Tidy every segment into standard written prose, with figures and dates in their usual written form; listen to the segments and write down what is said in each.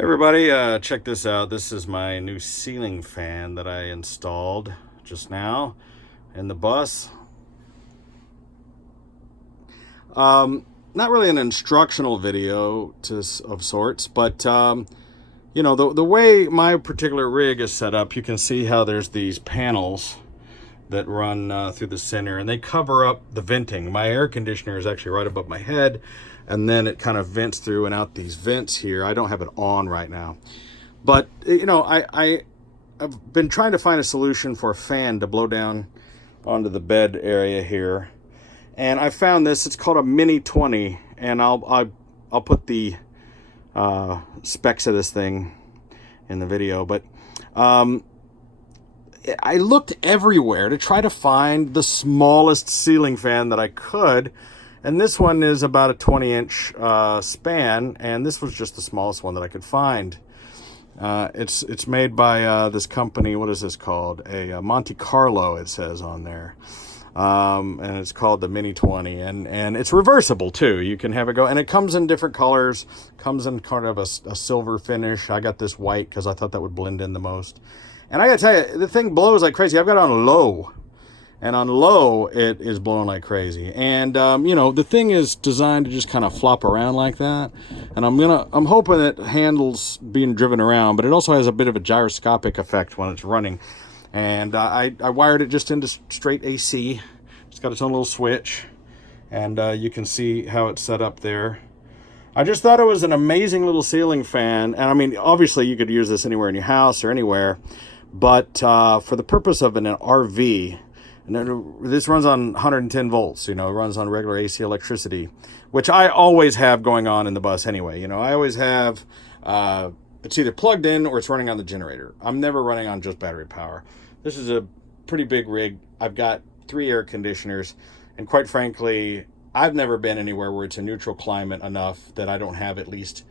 Everybody, check this out. This is my new ceiling fan that I installed just now in the bus. Not really an instructional video of sorts, but you know, the way my particular rig is set up, you can see how there's these panels that run through the center, and they cover up the venting. My air conditioner is actually right above my head, and then it kind of vents through and out these vents here. I don't have it on right now, but you know, I've been trying to find a solution for a fan to blow down onto the bed area here, and I found this. It's called a Mini 20, and I'll put the specs of this thing in the video, but I looked everywhere to try to find the smallest ceiling fan that I could, and this one is about a 20-inch span, and this was just the smallest one that I could find. It's made by this company. What is this called? A Monte Carlo, it says on there, and it's called the Mini 20, and it's reversible too. You can have it go, and it comes in different colors. Comes in kind of a silver finish. I got this white because I thought that would blend in the most. And I gotta tell you, the thing blows like crazy. I've got it on low, and on low it is blowing like crazy. And you know, the thing is designed to just kind of flop around like that. And I'm hoping it handles being driven around, but it also has a bit of a gyroscopic effect when it's running. And I wired it just into straight AC. It's got its own little switch, and you can see how it's set up there. I just thought it was an amazing little ceiling fan, and I mean, obviously you could use this anywhere in your house or anywhere. But for the purpose of an RV, and this runs on 110 volts, you know, it runs on regular AC electricity, which I always have going on in the bus anyway. You know, I always have, it's either plugged in or it's running on the generator. I'm never running on just battery power. This is a pretty big rig. I've got 3 air conditioners, and quite frankly, I've never been anywhere where it's a neutral climate enough that I don't have at least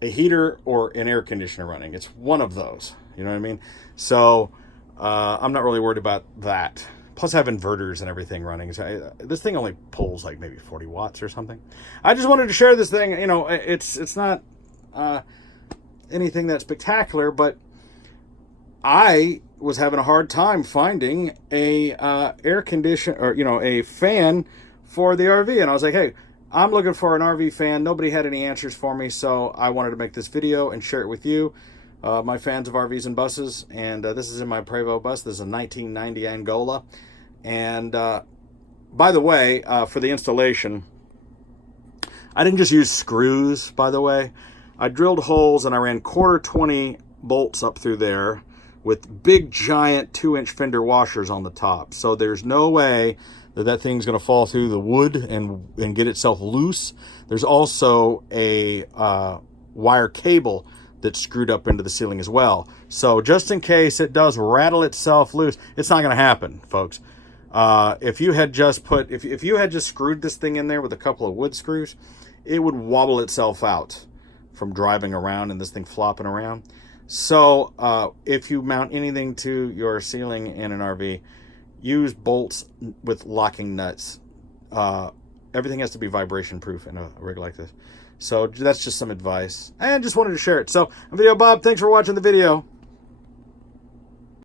a heater or an air conditioner running. It's one of those. You know what I mean? So I'm not really worried about that. Plus I have inverters and everything running. So this thing only pulls like maybe 40 watts or something. I just wanted to share this thing. You know, it's not anything that spectacular, but I was having a hard time finding a air conditioner, or you know, a fan for the RV. And I was like, hey, I'm looking for an RV fan. Nobody had any answers for me, so I wanted to make this video and share it with you. My fans of RVs and buses, and this is in my Prevost bus. This is a 1990 Angola, and by the way, for the installation, I didn't just use screws. By the way, I drilled holes and I ran 1/4 bolts up through there with big giant 2-inch fender washers on the top. So there's no way that thing's going to fall through the wood and get itself loose. There's also a wire cable that's screwed up into the ceiling as well. So just in case it does rattle itself loose, it's not going to happen, folks. If you had just if you had just screwed this thing in there with a couple of wood screws, it would wobble itself out from driving around and this thing flopping around. So if you mount anything to your ceiling in an RV, use bolts with locking nuts. Everything has to be vibration proof in a rig like this. So that's just some advice, and just wanted to share it. So, I'm Videobob. Thanks for watching the video.